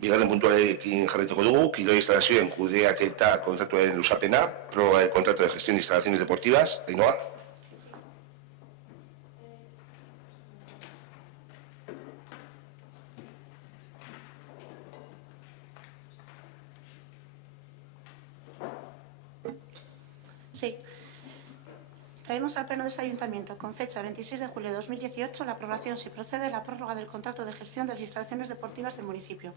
Bigarren puntuarekin jarraituko dugu, kirol instalazioen kudeaketa kontratuaren luzapena, prórroga del contrato de gestión de instalaciones deportivas. Ainhoa. Sí. Traemos al Pleno de este Ayuntamiento, con fecha 26 de julio de 2018, la aprobación, si procede, de la prórroga del contrato de gestión de las instalaciones deportivas del municipio.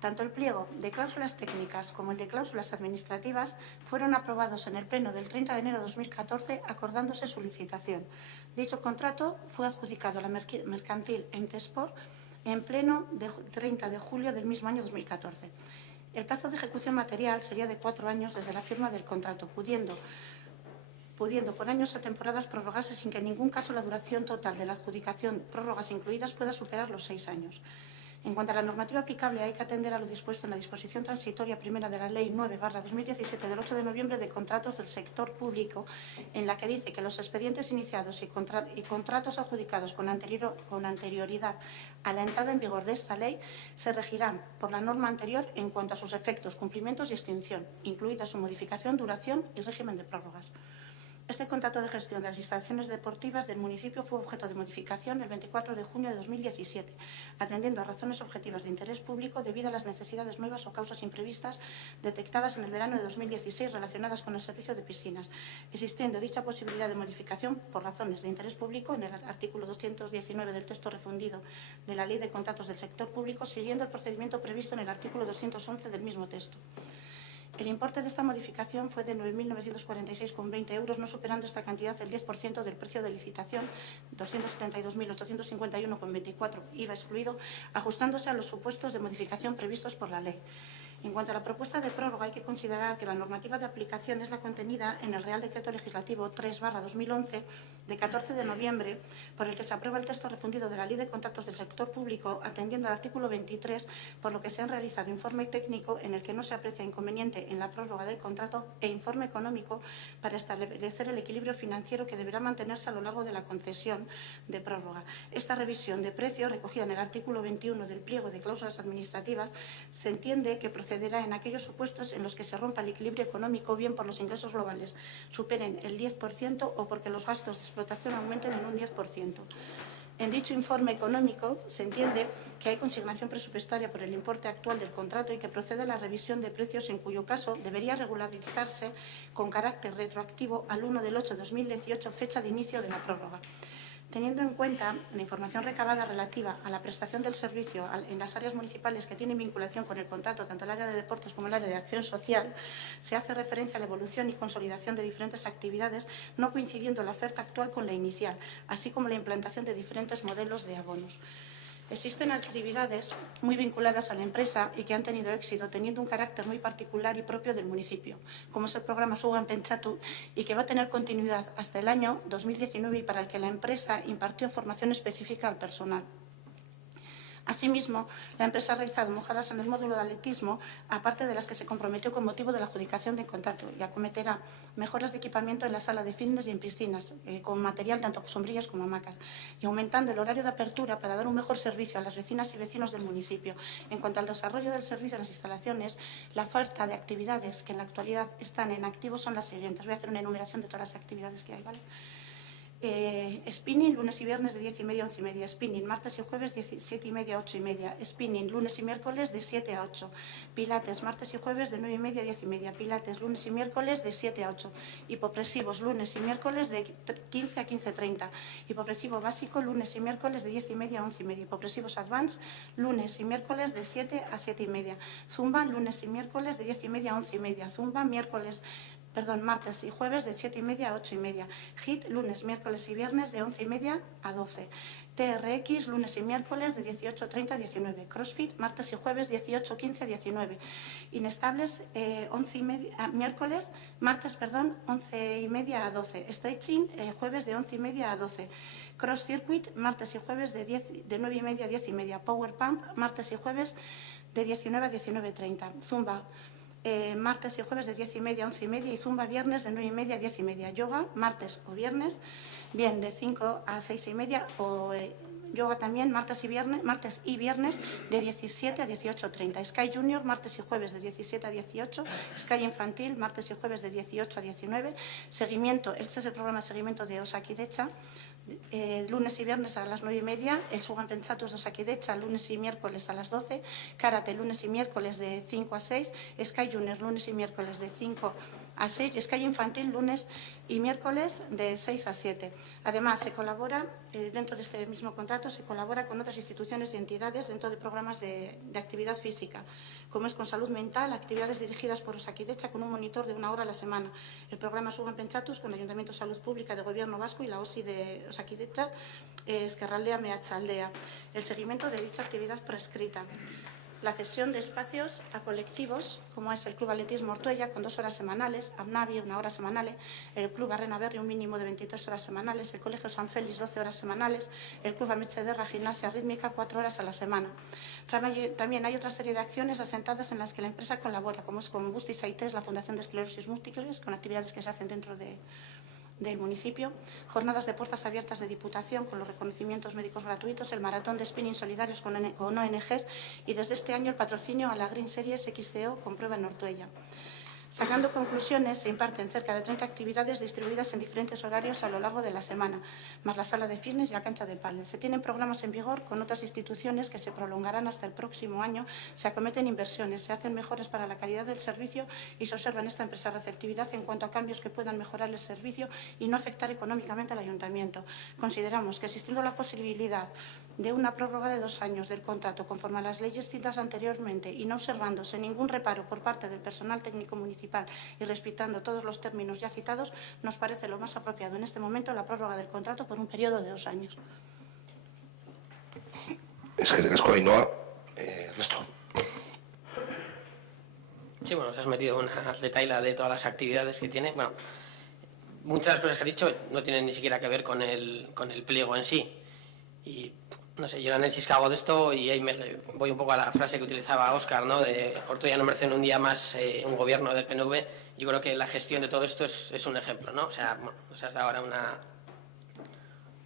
Tanto el pliego de cláusulas técnicas como el de cláusulas administrativas fueron aprobados en el Pleno del 30 de enero de 2014, acordándose su licitación. Dicho contrato fue adjudicado a la mercantil Entesport en Pleno del 30 de julio del mismo año 2014. El plazo de ejecución material sería de 4 años desde la firma del contrato, pudiendo por años o temporadas prorrogarse sin que en ningún caso la duración total de la adjudicación, prórrogas incluidas, pueda superar los 6 años. En cuanto a la normativa aplicable, hay que atender a lo dispuesto en la disposición transitoria primera de la Ley 9/2017 del 8 de noviembre de contratos del sector público, en la que dice que los expedientes iniciados y contratos adjudicados con anterioridad a la entrada en vigor de esta ley se regirán por la norma anterior en cuanto a sus efectos, cumplimientos y extinción, incluida su modificación, duración y régimen de prórrogas. Este contrato de gestión de las instalaciones deportivas del municipio fue objeto de modificación el 24 de junio de 2017, atendiendo a razones objetivas de interés público debido a las necesidades nuevas o causas imprevistas detectadas en el verano de 2016 relacionadas con el servicio de piscinas, existiendo dicha posibilidad de modificación por razones de interés público en el artículo 219 del texto refundido de la Ley de Contratos del Sector Público, siguiendo el procedimiento previsto en el artículo 211 del mismo texto. El importe de esta modificación fue de 9.946,20 euros, no superando esta cantidad el 10% del precio de licitación, 272.851,24, IVA excluido, ajustándose a los supuestos de modificación previstos por la ley. En cuanto a la propuesta de prórroga, hay que considerar que la normativa de aplicación es la contenida en el Real Decreto Legislativo 3/2011 de 14 de noviembre, por el que se aprueba el texto refundido de la Ley de Contratos del Sector Público, atendiendo al artículo 23, por lo que se han realizado informe técnico en el que no se aprecia inconveniente en la prórroga del contrato e informe económico para establecer el equilibrio financiero que deberá mantenerse a lo largo de la concesión de prórroga. Esta revisión de precio, recogida en el artículo 21 del pliego de cláusulas administrativas, se entiende que procederá en aquellos supuestos en los que se rompa el equilibrio económico, bien por los ingresos globales superen el 10% o porque los gastos de explotación aumenten en un 10%. En dicho informe económico se entiende que hay consignación presupuestaria por el importe actual del contrato y que procede a la revisión de precios, en cuyo caso debería regularizarse con carácter retroactivo al 1 del 8 de 2018, fecha de inicio de la prórroga. Teniendo en cuenta la información recabada relativa a la prestación del servicio en las áreas municipales que tienen vinculación con el contrato, tanto el área de deportes como el área de acción social, se hace referencia a la evolución y consolidación de diferentes actividades, no coincidiendo la oferta actual con la inicial, así como la implantación de diferentes modelos de abonos. Existen actividades muy vinculadas a la empresa y que han tenido éxito, teniendo un carácter muy particular y propio del municipio, como es el programa Zugan Pentsatu, y que va a tener continuidad hasta el año 2019 y para el que la empresa impartió formación específica al personal. Asimismo, la empresa ha realizado mejoras en el módulo de atletismo, aparte de las que se comprometió con motivo de la adjudicación del contrato, y acometerá mejoras de equipamiento en la sala de fitness y en piscinas, con material tanto sombrillas como hamacas, y aumentando el horario de apertura para dar un mejor servicio a las vecinas y vecinos del municipio. En cuanto al desarrollo del servicio en las instalaciones, la oferta de actividades que en la actualidad están en activo son las siguientes. Voy a hacer una enumeración de todas las actividades que hay, ¿vale? Spinning, lunes y viernes de 10:30 a 11:30. Spinning, martes y jueves de 7:30 a 8:30. Spinning, lunes y miércoles de 7 a 8. Pilates, martes y jueves de 9:30 a 10:30. Pilates, lunes y miércoles de 7 a 8. Hipopresivos, lunes y miércoles de 15 a 15:30. Hipopresivo básico, lunes y miércoles de 10:30 a 11:30. Hipopresivos advanced, lunes y miércoles de 7 a 7:30. Zumba, lunes y miércoles de 10:30 a 11:30. Zumba, martes y jueves de 7:30 a 8:30. HIIT, lunes, miércoles y viernes de 11:30 a 12. TRX, lunes y miércoles de 18:30 a 19. CrossFit, martes y jueves 18:15 a 19. Inestables, martes 11:30 a 12. Stretching, jueves de 11:30 a 12. Cross Circuit, martes y jueves de 9:30 a 10:30. Power Pump, martes y jueves de 19 a 19:30. Zumba, martes y jueves de 10:30 a 11:30 y Zumba viernes de 9:30 a 10:30. Yoga, martes o viernes, bien de 5 a 6:30 o yoga también martes y viernes de 17 a 18:30. Sky Junior martes y jueves de 17 a 18. Sky Infantil martes y jueves de 18 a 19. Seguimiento, este es el programa de seguimiento de Osakidetza. Lunes y viernes a las 9:30, el Sugan Pentsatus de Osakidetza, lunes y miércoles a las 12, Karate lunes y miércoles de 5 a 6, Sky Junior lunes y miércoles de 5 a 6 y Sky Infantil lunes y miércoles de 6 a 7. Además, se colabora, dentro de este mismo contrato, se colabora con otras instituciones y entidades dentro de programas de actividad física, como es con salud mental, actividades dirigidas por Osakidetza con un monitor de 1 hora a la semana, el programa Sugan Pentsatus con el Ayuntamiento de Salud Pública de Gobierno Vasco y la OSI de Osakidetza, Esquerraldea, Meatzaldea, el seguimiento de dicha actividad prescrita. La cesión de espacios a colectivos, como es el Club Atletismo Ortuella, con 2 horas semanales, ABNAVI, 1 hora semanal, el Club Barrena Berri, un mínimo de 23 horas semanales, el Colegio San Félix, 12 horas semanales, el Club Amechederra, Gimnasia Rítmica, 4 horas a la semana. También hay otra serie de acciones asentadas en las que la empresa colabora, como es con Bustis Aites, la Fundación de Esclerosis Múltiples, con actividades que se hacen dentro del municipio, jornadas de puertas abiertas de Diputación con los reconocimientos médicos gratuitos, el maratón de spinning solidarios con ONGs y desde este año el patrocinio a la Green Series XCO con prueba en Ortuella. Sacando conclusiones, se imparten cerca de 30 actividades distribuidas en diferentes horarios a lo largo de la semana, más la sala de fitness y la cancha de pádel. Se tienen programas en vigor con otras instituciones que se prolongarán hasta el próximo año, se acometen inversiones, se hacen mejoras para la calidad del servicio y se observa en esta empresa receptividad en cuanto a cambios que puedan mejorar el servicio y no afectar económicamente al ayuntamiento. Consideramos que existiendo la posibilidad de una prórroga de 2 años del contrato conforme a las leyes citas anteriormente y no observándose ningún reparo por parte del personal técnico municipal y respetando todos los términos ya citados, nos parece lo más apropiado en este momento la prórroga del contrato por un periodo de 2 años. Es que casco Ainhoa, Ernesto. Sí, bueno, os has metido una retaila de todas las actividades que tiene. Bueno, muchas de las cosas que has dicho no tienen ni siquiera que ver con el pliego en sí. Y no sé, yo el análisis que hago de esto, y ahí me voy un poco a la frase que utilizaba Óscar, ¿no? De Ortuella no merece un día más un gobierno del PNV. Yo creo que la gestión de todo esto es un ejemplo, ¿no? O sea, bueno, os has dado ahora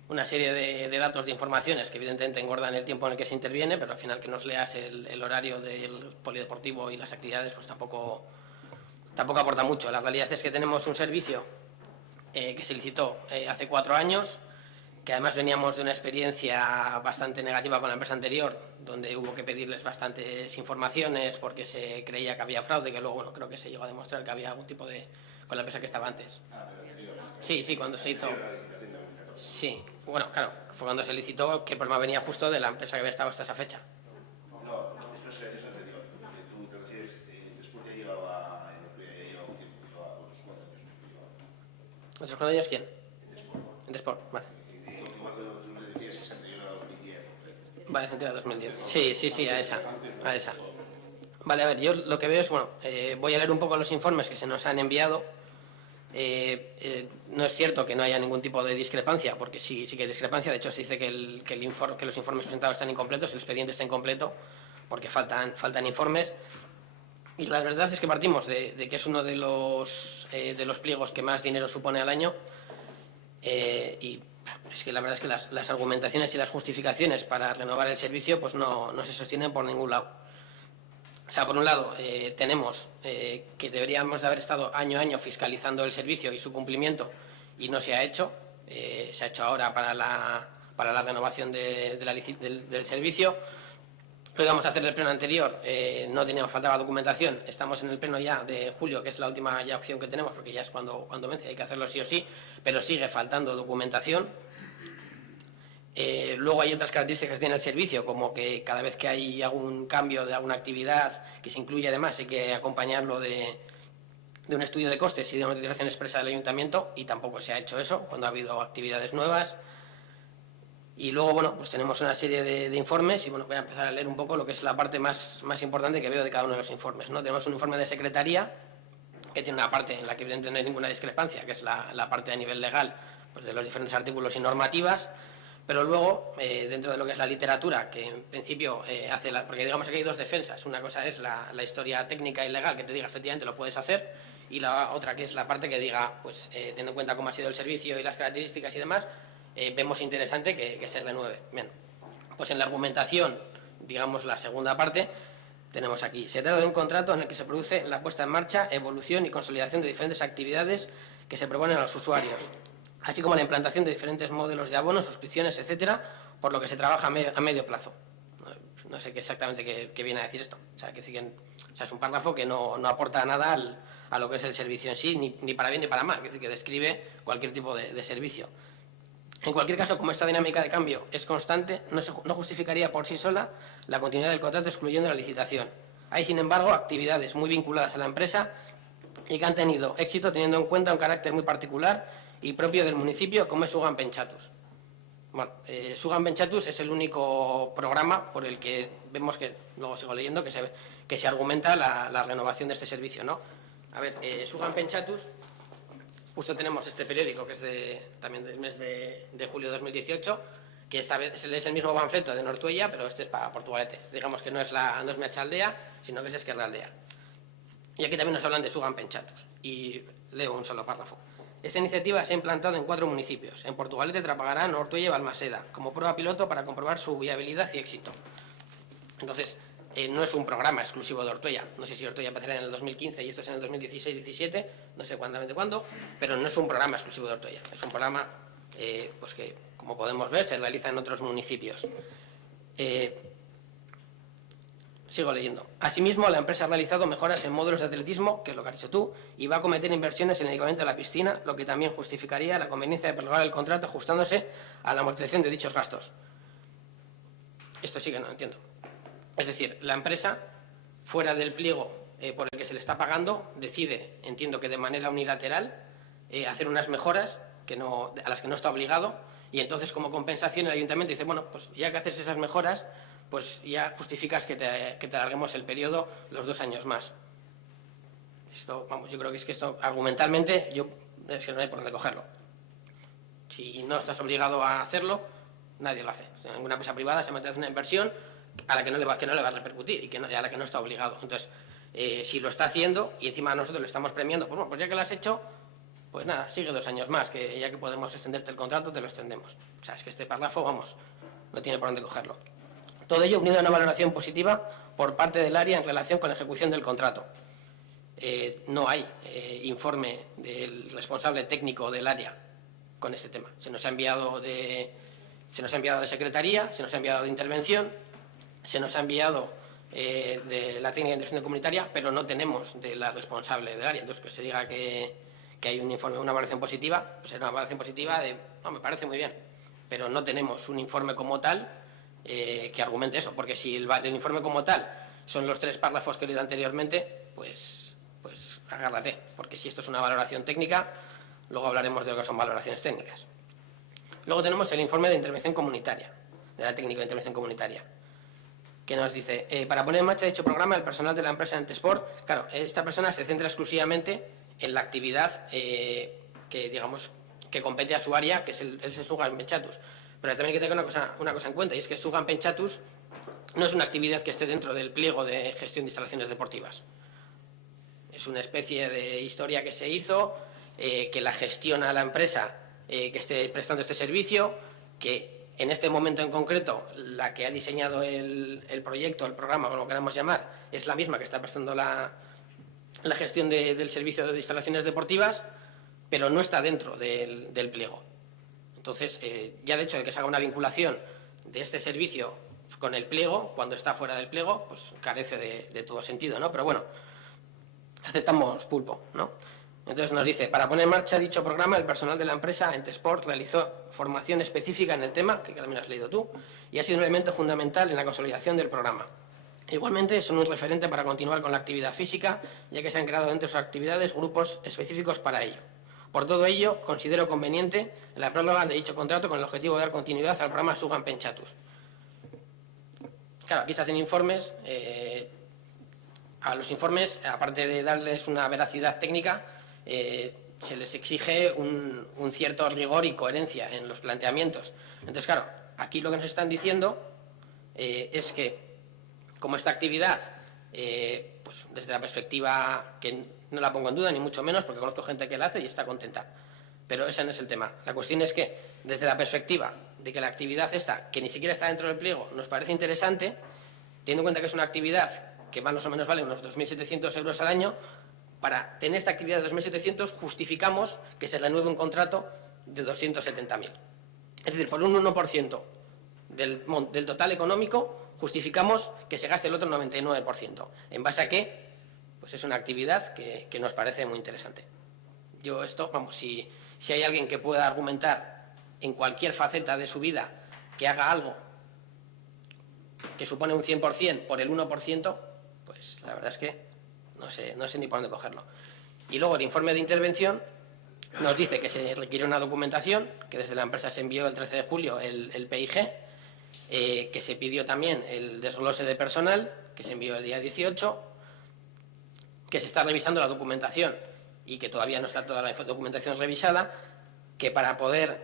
una serie de datos, de informaciones que evidentemente engordan el tiempo en el que se interviene, pero al final que nos leas el horario del polideportivo y las actividades, pues tampoco aporta mucho. La realidad es que tenemos un servicio que se licitó hace 4 años, que además veníamos de una experiencia bastante negativa con la empresa anterior, donde hubo que pedirles bastantes informaciones porque se creía que había fraude, que luego, bueno, creo que se llegó a demostrar que había algún tipo de... con la empresa que estaba antes. Sí, cuando se hizo... Sí, bueno, claro, fue cuando se licitó, que el problema venía justo de la empresa que había estado hasta esa fecha. No, esto es anterior. Tú te refieres, después ya llevaba un tiempo, llevaba otros 4 años. ¿Otros 4 años quién? En Desport, vale. Igual que tú me decías, es anterior a 2010. Vale, es anterior a 2010. Sí, a esa. Vale, a ver, yo lo que veo es, bueno, voy a leer un poco los informes que se nos han enviado. No es cierto que no haya ningún tipo de discrepancia, porque sí que hay discrepancia. De hecho, se dice que los informes presentados están incompletos, el expediente está incompleto, porque faltan informes. Y la verdad es que partimos de que es uno de los pliegos que más dinero supone al año. Y es que la verdad es que las argumentaciones y las justificaciones para renovar el servicio pues no se sostienen por ningún lado. O sea, por un lado, tenemos que deberíamos de haber estado año a año fiscalizando el servicio y su cumplimiento, y no se ha hecho. Se ha hecho ahora para la renovación del servicio. Lo íbamos a hacer el pleno anterior, faltaba documentación. Estamos en el pleno ya de julio, que es la última ya opción que tenemos, porque ya es cuando vence, hay que hacerlo sí o sí, pero sigue faltando documentación. Luego hay otras características que tiene el servicio, como que cada vez que hay algún cambio de alguna actividad que se incluye, además hay que acompañarlo de un estudio de costes y de una notificación expresa del ayuntamiento, y tampoco se ha hecho eso cuando ha habido actividades nuevas. Y luego, bueno, pues tenemos una serie de informes, y bueno, voy a empezar a leer un poco lo que es la parte más importante que veo de cada uno de los informes, ¿no? Tenemos un informe de secretaría que tiene una parte en la que evidentemente no hay ninguna discrepancia, que es la parte a nivel legal, pues de los diferentes artículos y normativas. Pero luego, dentro de lo que es la literatura, que en principio porque digamos que hay 2 defensas. Una cosa es la historia técnica y legal, que te diga efectivamente lo puedes hacer, y la otra que es la parte que diga, pues teniendo en cuenta cómo ha sido el servicio y las características y demás, vemos interesante que se renueve. Bien, Pues en la argumentación, digamos la segunda parte, tenemos aquí: se trata de un contrato en el que se produce la puesta en marcha, evolución y consolidación de diferentes actividades que se proponen a los usuarios, así como la implantación de diferentes modelos de abonos, suscripciones, etcétera, por lo que se trabaja a medio plazo. No sé exactamente qué viene a decir esto. O sea, es un párrafo que no aporta nada a lo que es el servicio en sí, ni para bien ni para mal, es decir, que describe cualquier tipo de servicio. En cualquier caso, como esta dinámica de cambio es constante, no justificaría por sí sola la continuidad del contrato excluyendo la licitación. Hay, sin embargo, actividades muy vinculadas a la empresa y que han tenido éxito teniendo en cuenta un carácter muy particular y propio del municipio, como es Sugan Pentsatus. Bueno, Sugan Pentsatus es el único programa por el que vemos que, luego sigo leyendo, que se argumenta la renovación de este servicio, ¿no? A ver, Sugan Pentsatus, justo tenemos este periódico que es también del mes de julio de 2018, que esta vez es el mismo panfleto de Nortuella, pero este es para Portugalete. Digamos que no es Meatzaldea, sino que es Esquerra Aldea. Y aquí también nos hablan de Sugan Pentsatus. Y leo un solo párrafo. Esta iniciativa se ha implantado en 4 municipios, en Portugalete, Trapagarán, Ortuella y Balmaseda, como prueba piloto para comprobar su viabilidad y éxito. Entonces, no es un programa exclusivo de Ortuella. No sé si Ortuella empezará en el 2015 y esto es en el 2016-17, no sé cuándo, pero no es un programa exclusivo de Ortuella. Es un programa pues que, como podemos ver, se realiza en otros municipios. Sigo leyendo. Asimismo, la empresa ha realizado mejoras en módulos de atletismo, que es lo que has dicho tú, y va a cometer inversiones en el equipamiento de la piscina, lo que también justificaría la conveniencia de prorrogar el contrato ajustándose a la amortización de dichos gastos. Esto sí que no lo entiendo. Es decir, la empresa, fuera del pliego por el que se le está pagando, decide, entiendo que de manera unilateral, hacer unas mejoras a las que no está obligado, y entonces, como compensación, el ayuntamiento dice, bueno, pues ya que haces esas mejoras, pues ya justificas que te alarguemos el periodo los 2 años más. Esto, vamos, yo creo que es que esto, argumentalmente, es que no hay por dónde cogerlo. Si no estás obligado a hacerlo, nadie lo hace. O sea, ninguna empresa privada se mete a hacer una inversión a la que no le va a repercutir y a la que no está obligado. Entonces, si lo está haciendo y encima nosotros lo estamos premiando, pues bueno, pues ya que lo has hecho, pues nada, sigue 2 años más, que ya que podemos extenderte el contrato, te lo extendemos. O sea, es que este párrafo, vamos, no tiene por dónde cogerlo. Todo ello unido a una valoración positiva por parte del área en relación con la ejecución del contrato. No hay informe del responsable técnico del área con este tema. Se nos ha enviado de secretaría, se nos ha enviado de intervención, se nos ha enviado de la técnica de intervención comunitaria, pero no tenemos de la responsable del área. Entonces, que se diga que hay un informe, una valoración positiva, pues es una valoración positiva me parece muy bien, pero no tenemos un informe como tal que argumente eso, porque si el informe como tal son los 3 párrafos que he leído anteriormente, pues agárrate, porque si esto es una valoración técnica, luego hablaremos de lo que son valoraciones técnicas. Luego tenemos el informe de intervención comunitaria, de la técnica de intervención comunitaria, que nos dice, para poner en marcha dicho programa, el personal de la empresa Entesport, claro, esta persona se centra exclusivamente en la actividad que compete a su área, que es el Sugan Pentsatus. Pero también hay que tener una cosa en cuenta, y es que Sugan Pentsatus no es una actividad que esté dentro del pliego de gestión de instalaciones deportivas. Es una especie de historia que se hizo, que la gestiona la empresa que esté prestando este servicio, que en este momento en concreto la que ha diseñado el proyecto, el programa, como lo queramos llamar, es la misma que está prestando la gestión del servicio de instalaciones deportivas, pero no está dentro del pliego. Entonces, ya de hecho de que se haga una vinculación de este servicio con el pliego, cuando está fuera del pliego, pues carece de todo sentido, ¿no? Pero bueno, aceptamos pulpo, ¿no? Entonces nos dice, para poner en marcha dicho programa, el personal de la empresa Entesport realizó formación específica en el tema, que también has leído tú, y ha sido un elemento fundamental en la consolidación del programa. Igualmente, son un referente para continuar con la actividad física, ya que se han creado dentro de sus actividades grupos específicos para ello. Por todo ello, considero conveniente la prórroga de dicho contrato con el objetivo de dar continuidad al programa Sugan Pentsatus. Claro, aquí se hacen informes. A los informes, aparte de darles una veracidad técnica, se les exige un cierto rigor y coherencia en los planteamientos. Entonces, claro, aquí lo que nos están diciendo es que, como esta actividad, pues desde la perspectiva que no la pongo en duda, ni mucho menos, porque conozco gente que la hace y está contenta. Pero ese no es el tema. La cuestión es que, desde la perspectiva de que la actividad esta, que ni siquiera está dentro del pliego, nos parece interesante, teniendo en cuenta que es una actividad que más o menos vale unos 2.700 euros al año. Para tener esta actividad de 2.700 justificamos que se renueve un contrato de 270.000. Es decir, por un 1% del total económico justificamos que se gaste el otro 99%. ¿En base a qué? Pues es una actividad que nos parece muy interesante. Yo esto, vamos, si hay alguien que pueda argumentar en cualquier faceta de su vida que haga algo que supone un 100% por el 1%, pues la verdad es que no sé ni por dónde cogerlo. Y luego el informe de intervención nos dice que se requiere una documentación, que desde la empresa se envió el 13 de julio el PIG, que se pidió también el desglose de personal, que se envió el día 18, que se está revisando la documentación y que todavía no está toda la documentación revisada, que para poder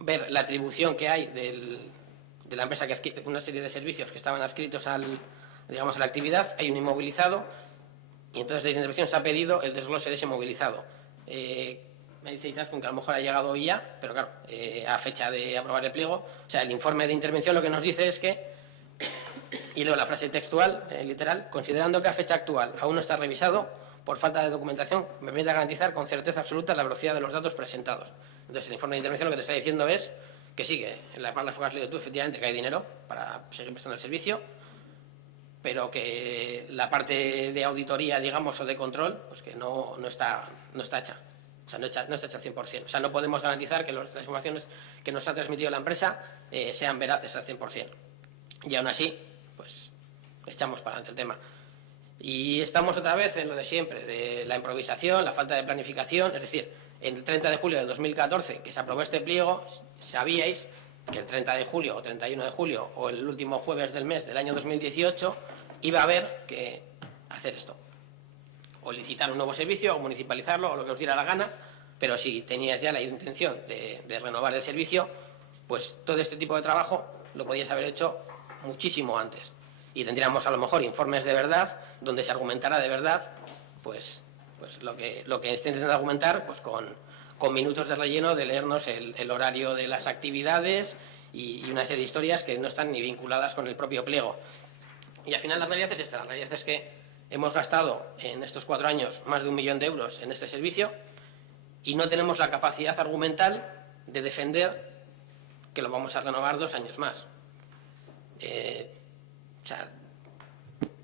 ver la atribución que hay de la empresa que adquiere una serie de servicios que estaban adscritos a la actividad, hay un inmovilizado, y entonces desde la intervención se ha pedido el desglose de ese movilizado. Me dice Izaskun que a lo mejor ha llegado hoy ya, pero claro, a fecha de aprobar el pliego. O sea, el informe de intervención lo que nos dice es que, y leo la frase textual, literal, considerando que a fecha actual aún no está revisado, por falta de documentación, me permite garantizar con certeza absoluta la velocidad de los datos presentados. Entonces, el informe de intervención lo que te está diciendo es que sí, que en la parte que has leído tú, efectivamente, que hay dinero para seguir prestando el servicio, pero que la parte de auditoría, digamos, o de control, pues que no está hecha. O sea, no está hecha al 100%. O sea, no podemos garantizar que las informaciones que nos ha transmitido la empresa sean veraces al 100%. Y aún así, pues, echamos para adelante el tema. Y estamos otra vez en lo de siempre, de la improvisación, la falta de planificación. Es decir, el 30 de julio del 2014, que se aprobó este pliego, sabíais que el 30 de julio o 31 de julio o el último jueves del mes del año 2018 iba a haber que hacer esto. O licitar un nuevo servicio, o municipalizarlo, o lo que os diera la gana, pero si tenías ya la intención de renovar el servicio, pues todo este tipo de trabajo lo podías haber hecho muchísimo antes. Y tendríamos a lo mejor informes de verdad, donde se argumentara de verdad, pues lo que estén intentando argumentar, pues con minutos de relleno de leernos el horario de las actividades y una serie de historias que no están ni vinculadas con el propio pliego. Y al final la realidad es esta, la realidad es que hemos gastado en estos 4 años más de 1 millón de euros en este servicio y no tenemos la capacidad argumental de defender que lo vamos a renovar 2 años más. O sea,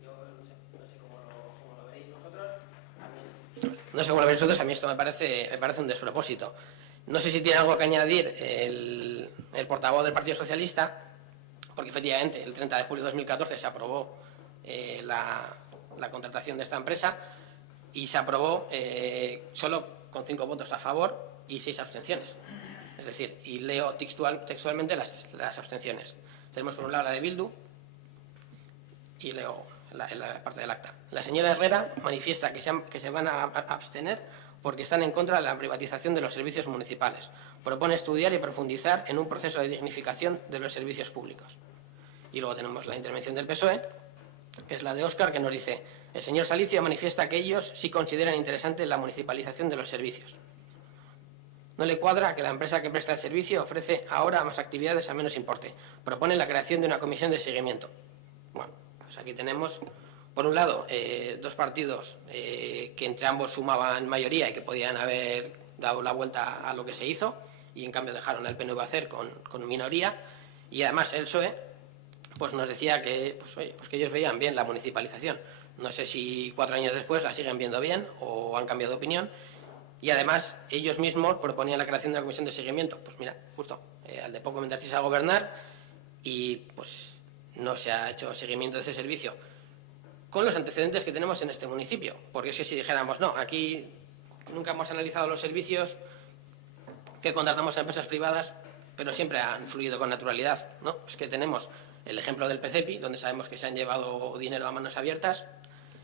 yo no sé cómo lo veréis vosotros. No sé cómo lo veréis vosotros, a mí esto me parece un despropósito. No sé si tiene algo que añadir el portavoz del Partido Socialista, porque efectivamente el 30 de julio de 2014 se aprobó la contratación de esta empresa y se aprobó solo con 5 votos a favor y 6 abstenciones. Es decir, y leo textualmente las abstenciones. Tenemos por un lado la de Bildu y leo la parte del acta. La señora Herrera manifiesta que se van a abstener porque están en contra de la privatización de los servicios municipales. Propone estudiar y profundizar en un proceso de dignificación de los servicios públicos. Y luego tenemos la intervención del PSOE, que es la de Óscar, que nos dice: el señor Salicio manifiesta que ellos sí consideran interesante la municipalización de los servicios. No le cuadra que la empresa que presta el servicio ofrece ahora más actividades a menos importe. Propone la creación de una comisión de seguimiento. Bueno, pues aquí tenemos, por un lado, 2 partidos que entre ambos sumaban mayoría y que podían haber dado la vuelta a lo que se hizo, y en cambio dejaron al PNV hacer con minoría. Y además el PSOE pues nos decía que, pues que ellos veían bien la municipalización. No sé si 4 años después la siguen viendo bien o han cambiado de opinión. Y además ellos mismos proponían la creación de una comisión de seguimiento. Pues mira, justo, al de poco entrarse a gobernar y pues no se ha hecho seguimiento de ese servicio. Con los antecedentes que tenemos en este municipio. Porque es que si dijéramos, no, aquí nunca hemos analizado los servicios que contratamos a empresas privadas, pero siempre han fluido con naturalidad, ¿no? Es que tenemos el ejemplo del PCEPI, donde sabemos que se han llevado dinero a manos abiertas.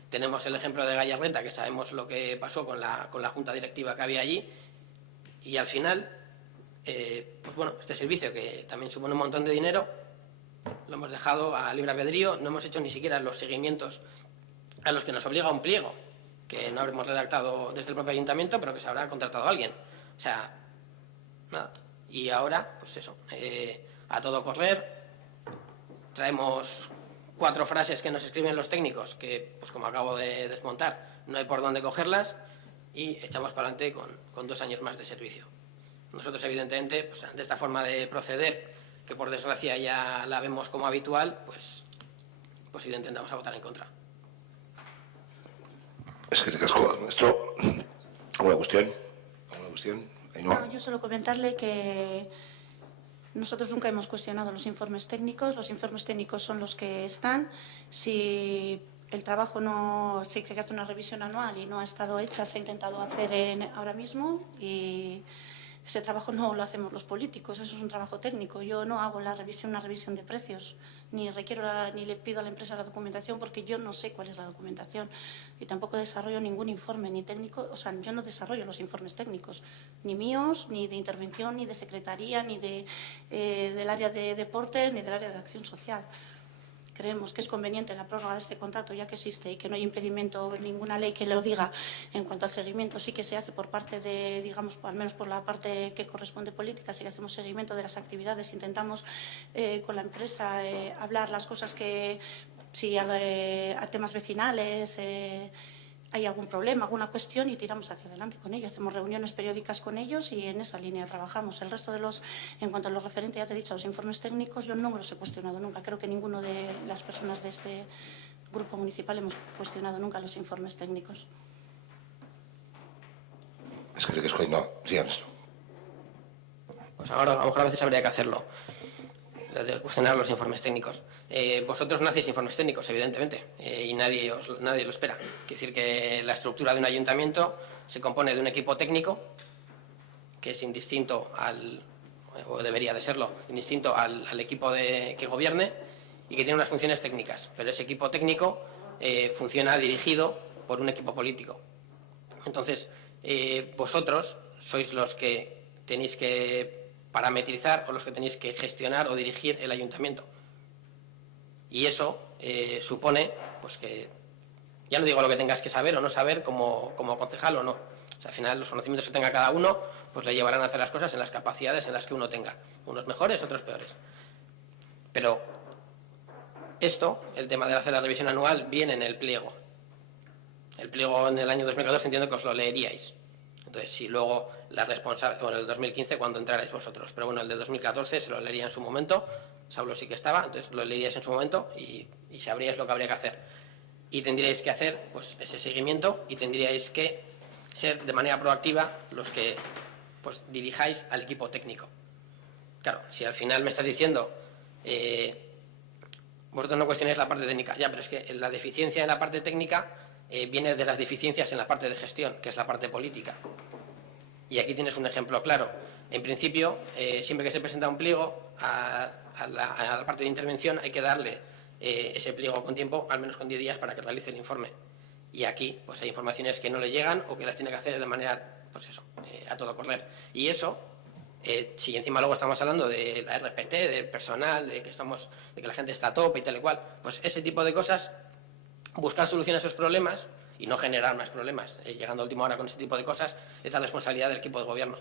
Tenemos el ejemplo de Gallarreta, que sabemos lo que pasó con la junta directiva que había allí. Y al final, pues bueno, este servicio, que también supone un montón de dinero, lo hemos dejado a libre albedrío. No hemos hecho ni siquiera los seguimientos a los que nos obliga un pliego, que no habremos redactado desde el propio ayuntamiento, pero que se habrá contratado a alguien. O sea, nada. Y ahora, pues eso, a todo correr, traemos 4 frases que nos escriben los técnicos, que pues como acabo de desmontar, no hay por dónde cogerlas, y echamos para adelante con 2 años más de servicio. Nosotros, evidentemente, pues ante esta forma de proceder, que por desgracia ya la vemos como habitual, pues evidentemente vamos a votar en contra. Es que te casco. Esto, ¿alguna cuestión? No, yo solo comentarle que nosotros nunca hemos cuestionado los informes técnicos son los que están. Si el trabajo no se que hace una revisión anual y no ha estado hecha, se ha intentado hacer ahora mismo, y ese trabajo no lo hacemos los políticos, eso es un trabajo técnico. Yo no hago una revisión de precios, ni le pido a la empresa la documentación, porque yo no sé cuál es la documentación, y tampoco desarrollo ningún informe ni técnico. O sea, yo no desarrollo los informes técnicos, ni míos, ni de intervención, ni de secretaría, ni del área de deportes, ni del área de acción social. Creemos que es conveniente la prórroga de este contrato, ya que existe, y que no hay impedimento, ninguna ley que lo diga. En cuanto al seguimiento, sí que se hace por parte de, digamos, al menos por la parte que corresponde política, sí que hacemos seguimiento de las actividades. Intentamos con la empresa hablar las cosas que, si a temas vecinales hay algún problema, alguna cuestión, y tiramos hacia adelante con ello. Hacemos reuniones periódicas con ellos y en esa línea trabajamos. El resto en cuanto a lo referente, ya te he dicho, a los informes técnicos, yo no me los he cuestionado nunca. Creo que ninguno de las personas de este grupo municipal hemos cuestionado nunca los informes técnicos. Es que te casco y no. Sigan esto. Pues ahora a lo mejor a veces habría que hacerlo, de cuestionar los informes técnicos. Vosotros no hacéis informes técnicos, evidentemente, y nadie lo espera. Quiere decir que la estructura de un ayuntamiento se compone de un equipo técnico, que es indistinto o debería de serlo, indistinto al equipo que gobierne, y que tiene unas funciones técnicas. Pero ese equipo técnico funciona dirigido por un equipo político. Entonces, vosotros sois los que tenéis que parametrizar, o los que tenéis que gestionar o dirigir el ayuntamiento. Y eso supone, pues, que ya no digo lo que tengas que saber o no saber como concejal o no. O sea, al final los conocimientos que tenga cada uno, pues le llevarán a hacer las cosas en las capacidades en las que uno tenga. Unos mejores, otros peores. Pero esto, el tema de hacer la revisión anual, viene en el pliego. El pliego en el año 2014 entiendo que os lo leeríais. Entonces, si luego las responsables, bueno, el 2015 cuando entrarais vosotros, pero bueno, el de 2014 se lo leería en su momento. Saulo sí que estaba, entonces lo leeríais en su momento y sabríais lo que habría que hacer. Y tendríais que hacer, pues, ese seguimiento, y tendríais que ser de manera proactiva los que, pues, dirijáis al equipo técnico. Claro, si al final me estás diciendo vosotros no cuestionáis la parte técnica, ya, pero es que la deficiencia en la parte técnica viene de las deficiencias en la parte de gestión, que es la parte política. Y aquí tienes un ejemplo claro. En principio, siempre que se presenta un pliego a la parte de intervención, hay que darle ese pliego con tiempo, al menos con 10 días, para que realice el informe. Y aquí, pues, hay informaciones que no le llegan o que las tiene que hacer de manera, pues eso, a todo correr. Y eso, si encima luego estamos hablando de la RPT, del personal, de que la gente está a tope y tal y cual, pues ese tipo de cosas, buscar soluciones a esos problemas y no generar más problemas, llegando a última hora con ese tipo de cosas, es la responsabilidad del equipo de gobierno.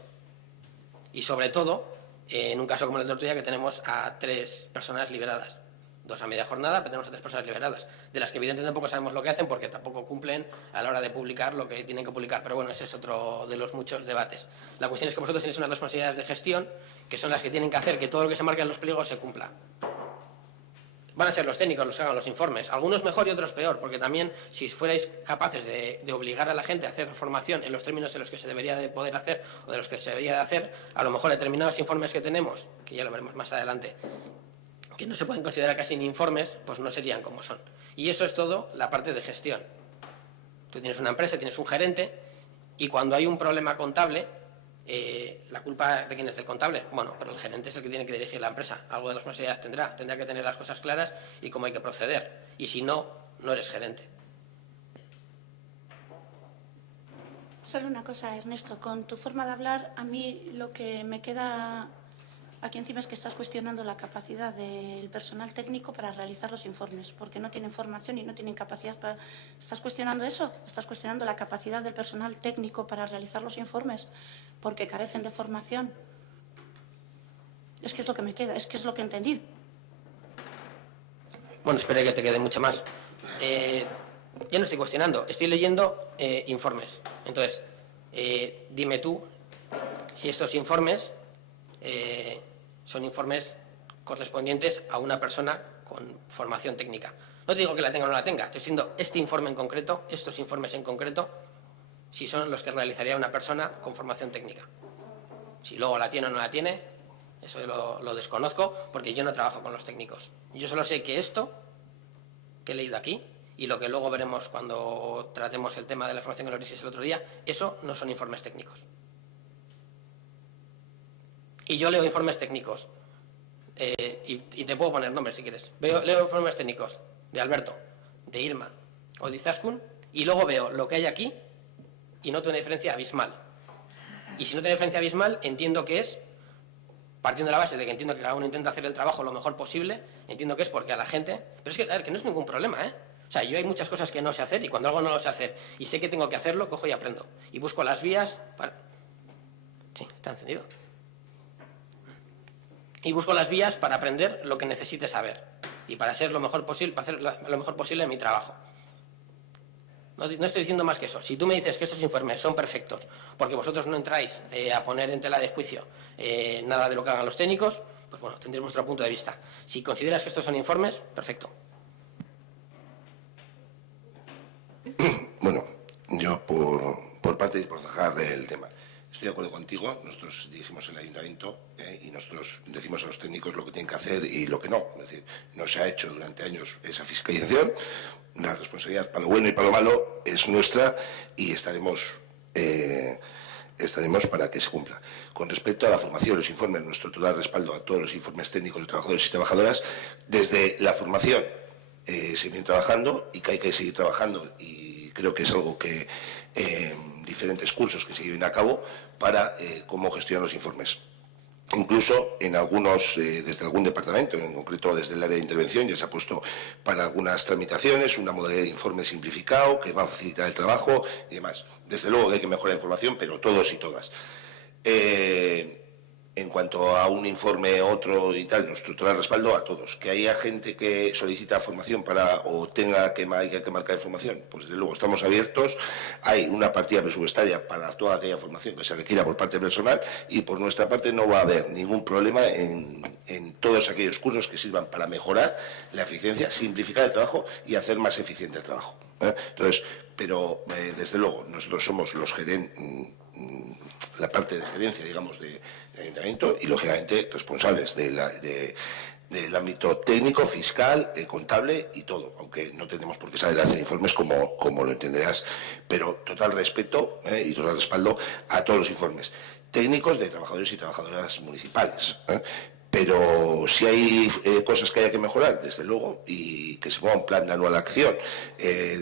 Y sobre todo, en un caso como el del otro día, que tenemos a 3 personas liberadas. 2 a media jornada, pero tenemos a 3 personas liberadas, de las que evidentemente tampoco sabemos lo que hacen, porque tampoco cumplen a la hora de publicar lo que tienen que publicar. Pero bueno, ese es otro de los muchos debates. La cuestión es que vosotros tenéis unas responsabilidades de gestión, que son las que tienen que hacer que todo lo que se marque en los pliegos se cumpla. Van a ser los técnicos los que hagan los informes, algunos mejor y otros peor, porque también, si fuerais capaces de obligar a la gente a hacer formación en los términos en los que se debería de poder hacer, o de los que se debería de hacer, a lo mejor determinados informes que tenemos, que ya lo veremos más adelante, que no se pueden considerar casi ni informes, pues no serían como son. Y eso es todo la parte de gestión. Tú tienes una empresa, tienes un gerente, y cuando hay un problema contable, ¿la culpa de quién es del contable? Bueno, pero el gerente es el que tiene que dirigir la empresa. Algo de responsabilidad tendrá que tener las cosas claras y cómo hay que proceder. Y si no, no eres gerente. Solo una cosa, Ernesto, con tu forma de hablar, a mí lo que me queda aquí encima es que estás cuestionando la capacidad del personal técnico para realizar los informes, porque no tienen formación y no tienen capacidad para... ¿Estás cuestionando eso? ¿Estás cuestionando la capacidad del personal técnico para realizar los informes? Porque carecen de formación. Es que es lo que me queda, es que es lo que he entendido. Bueno, espero que te quede mucho más. Yo no estoy cuestionando, estoy leyendo informes. Entonces, dime tú si estos informes son informes correspondientes a una persona con formación técnica. No te digo que la tenga o no la tenga, estoy diciendo este informe en concreto, estos informes en concreto, si son los que realizaría una persona con formación técnica. Si luego la tiene o no la tiene, eso lo desconozco, porque yo no trabajo con los técnicos. Yo solo sé que esto que he leído aquí, y lo que luego veremos cuando tratemos el tema de la formación en el el otro día, eso no son informes técnicos. Y yo leo informes técnicos, y te puedo poner nombres si quieres. Leo informes técnicos de Alberto, de Irma o de Izaskun, y luego veo lo que hay aquí y noto una diferencia abismal. Y si no tiene diferencia abismal, entiendo que es, partiendo de la base de que entiendo que cada uno intenta hacer el trabajo lo mejor posible, entiendo que es porque a la gente... Pero es que, a ver, que no es ningún problema, ¿eh? O sea, yo hay muchas cosas que no sé hacer y cuando algo no lo sé hacer y sé que tengo que hacerlo, cojo y aprendo. Y busco las vías para... Sí, está encendido. Y busco las vías para aprender lo que necesite saber y para ser lo mejor posible, para hacer lo mejor posible en mi trabajo. No estoy diciendo más que eso. Si tú me dices que estos informes son perfectos porque vosotros no entráis a poner en tela de juicio nada de lo que hagan los técnicos, pues bueno, tendréis vuestro punto de vista. Si consideras que estos son informes, perfecto. Bueno, yo por parte y por dejar el tema, estoy de acuerdo contigo. Nosotros dirigimos el ayuntamiento y nosotros decimos a los técnicos lo que tienen que hacer y lo que no. Es decir, no se ha hecho durante años esa fiscalización. La responsabilidad para lo bueno y para lo malo es nuestra y estaremos para que se cumpla. Con respecto a la formación, los informes, nuestro total respaldo a todos los informes técnicos de trabajadores y trabajadoras. Desde la formación se viene trabajando y que hay que seguir trabajando, y creo que es algo que diferentes cursos que se lleven a cabo para cómo gestionar los informes. Incluso en algunos, desde algún departamento, en concreto desde el área de intervención, ya se ha puesto para algunas tramitaciones una modalidad de informe simplificado que va a facilitar el trabajo y demás. Desde luego que hay que mejorar la información, pero todos y todas. En cuanto a un informe, otro y tal, nuestro total respaldo a todos. Que haya gente que solicita formación o tenga que marcar información, pues desde luego estamos abiertos. Hay una partida presupuestaria para toda aquella formación que se requiera por parte personal y por nuestra parte no va a haber ningún problema en todos aquellos cursos que sirvan para mejorar la eficiencia, simplificar el trabajo y hacer más eficiente el trabajo. Entonces, pero desde luego nosotros somos los gerentes, la parte de gerencia, digamos, del ayuntamiento y, lógicamente, responsables del ámbito técnico, fiscal, contable y todo, aunque no tenemos por qué saber hacer informes como lo entenderás, pero total respeto y total respaldo a todos los informes técnicos de trabajadores y trabajadoras municipales. Pero si hay cosas que haya que mejorar, desde luego, y que se ponga un plan de anual acción,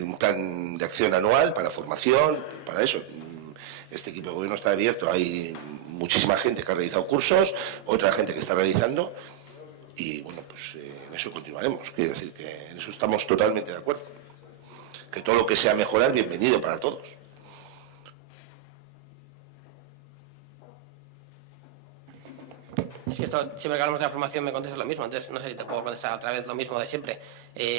un plan de acción anual para formación, para eso. Este equipo de gobierno está abierto, hay muchísima gente que ha realizado cursos, otra gente que está realizando, y bueno, pues en eso continuaremos. Quiero decir que en eso estamos totalmente de acuerdo. Que todo lo que sea mejorar, bienvenido para todos. Es que esto, siempre que hablamos de la formación me contestas lo mismo, entonces no sé si te puedo contestar otra vez lo mismo de siempre.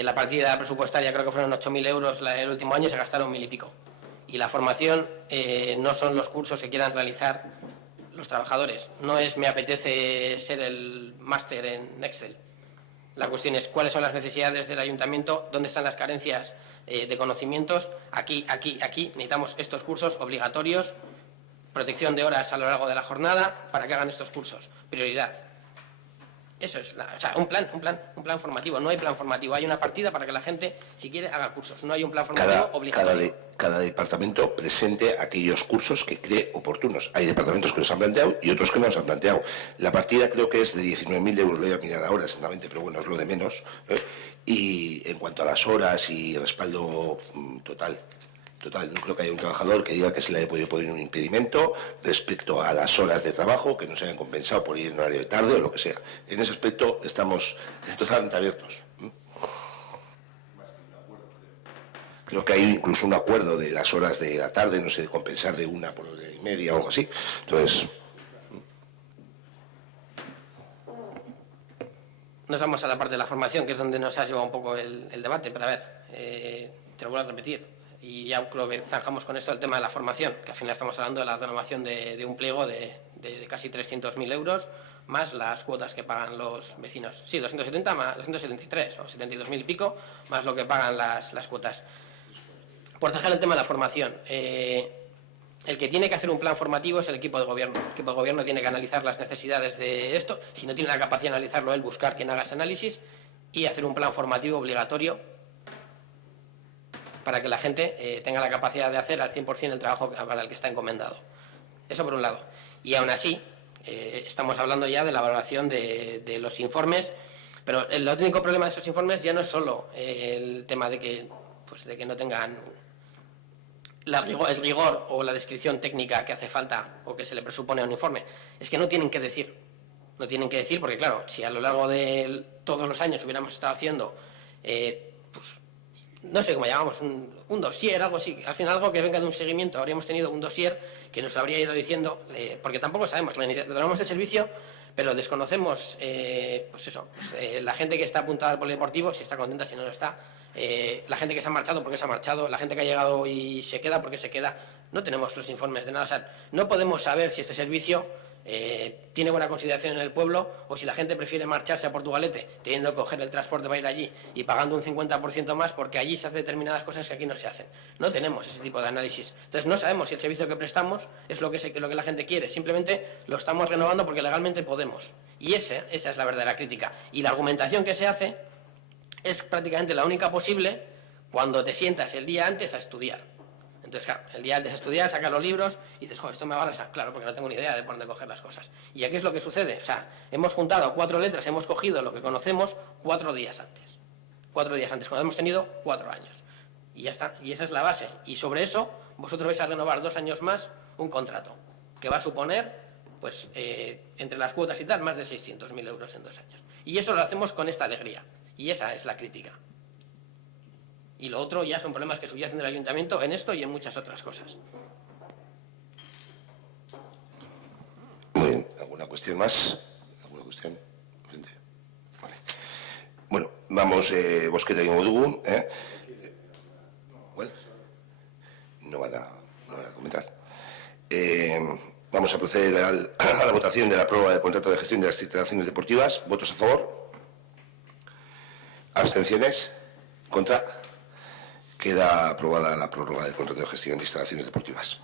La partida presupuestaria creo que fueron 8.000 euros el último año y se gastaron 1.000 y pico. Y la formación no son los cursos que quieran realizar los trabajadores. No es me apetece ser el máster en Excel. La cuestión es cuáles son las necesidades del ayuntamiento, dónde están las carencias de conocimientos. Aquí necesitamos estos cursos obligatorios, protección de horas a lo largo de la jornada para que hagan estos cursos. Prioridad. Eso es, o sea, un plan formativo. No hay plan formativo, hay una partida para que la gente, si quiere, haga cursos. No hay un plan formativo obligatorio. Cada departamento presente aquellos cursos que cree oportunos. Hay departamentos que los han planteado y otros que no los han planteado. La partida creo que es de 19.000 euros, lo voy a mirar ahora exactamente, pero bueno, es lo de menos. Y en cuanto a las horas y respaldo total, no creo que haya un trabajador que diga que se le haya podido poner un impedimento respecto a las horas de trabajo, que no se hayan compensado por ir en horario de tarde o lo que sea. En ese aspecto estamos totalmente abiertos. Creo que hay incluso un acuerdo de las horas de la tarde, no sé, de compensar de 1 por hora y media o algo así. Entonces... nos vamos a la parte de la formación, que es donde nos ha llevado un poco el debate, pero a ver, te lo vuelvo a repetir, y ya creo que zanjamos con esto el tema de la formación, que al final estamos hablando de la renovación de un pliego de casi 300.000 euros, más las cuotas que pagan los vecinos. Sí, 270 más 273 o 72.000 y pico, más lo que pagan las cuotas. Por zanjar el tema de la formación, el que tiene que hacer un plan formativo es el equipo de gobierno. El equipo de gobierno tiene que analizar las necesidades de esto. Si no tiene la capacidad de analizarlo él, buscar quien haga ese análisis y hacer un plan formativo obligatorio para que la gente tenga la capacidad de hacer al 100% el trabajo para el que está encomendado. Eso por un lado. Y aún así, estamos hablando ya de la valoración de los informes, pero el único problema de esos informes ya no es solo el tema de que no tengan el rigor o la descripción técnica que hace falta o que se le presupone a un informe, es que no tienen que decir. No tienen que decir porque, claro, si a lo largo de todos los años hubiéramos estado haciendo, no sé cómo llamamos, un dossier, algo así, al final algo que venga de un seguimiento, habríamos tenido un dossier que nos habría ido diciendo, porque tampoco sabemos, tenemos el servicio, pero desconocemos, la gente que está apuntada al polideportivo, si está contenta, si no lo está, la gente que se ha marchado, porque se ha marchado, la gente que ha llegado y se queda, porque se queda, no tenemos los informes de nada, o sea, no podemos saber si este servicio tiene buena consideración en el pueblo o si la gente prefiere marcharse a Portugalete teniendo que coger el transporte para ir allí y pagando un 50% más porque allí se hacen determinadas cosas que aquí no se hacen. No tenemos ese tipo de análisis. Entonces no sabemos si el servicio que prestamos es lo que la gente quiere. Simplemente lo estamos renovando porque legalmente podemos. Y esa es la verdadera crítica. Y la argumentación que se hace es prácticamente la única posible cuando te sientas el día antes a estudiar. Entonces, claro, el día antes de estudiar, sacas los libros y dices, joder, esto me va a pasar. Claro, porque no tengo ni idea de por dónde coger las cosas. ¿Y aquí es lo que sucede? O sea, hemos juntado 4 letras, hemos cogido lo que conocemos 4 días antes. 4 días antes, cuando hemos tenido 4 años. Y ya está, y esa es la base. Y sobre eso, vosotros vais a renovar 2 años más un contrato, que va a suponer, pues, entre las cuotas y tal, más de 600.000 euros en 2 años. Y eso lo hacemos con esta alegría. Y esa es la crítica. Y lo otro ya son problemas que subyacen del ayuntamiento en esto y en muchas otras cosas. Muy bien. ¿Alguna cuestión más? ¿Alguna cuestión? Vale. Bueno, vamos, bosqueta egingo dugu, Bueno, no van a comentar. Vamos a proceder a la votación de la prórroga del contrato de gestión de las instalaciones deportivas. ¿Votos a favor? ¿Abstenciones? ¿Contra? Queda aprobada la prórroga del contrato de gestión de instalaciones deportivas.